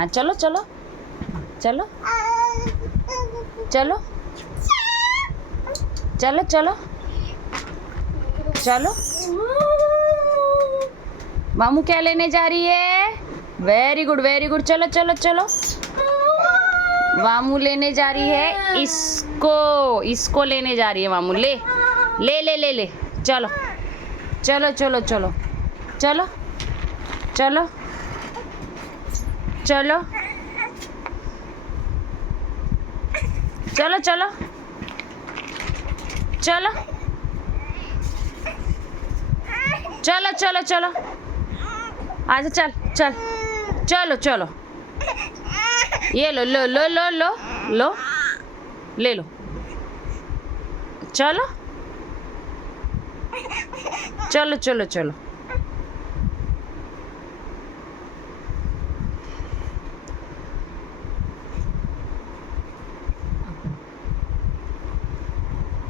हाँ चलो चलो चलो चलो चलो चलो चलो मामू क्या लेने जा रही है? Very good very good. चलो चलो चलो मामू लेने जा रही है इसको लेने जा रही है मामू। ले ले ले ले ले चलो चलो चलो चलो चलो चलो चलो चलो चलो चलो चलो चलो चलो आजा चल चल चलो चलो ये लो लो लो लो लो लो ले लो चलो चलो चलो चलो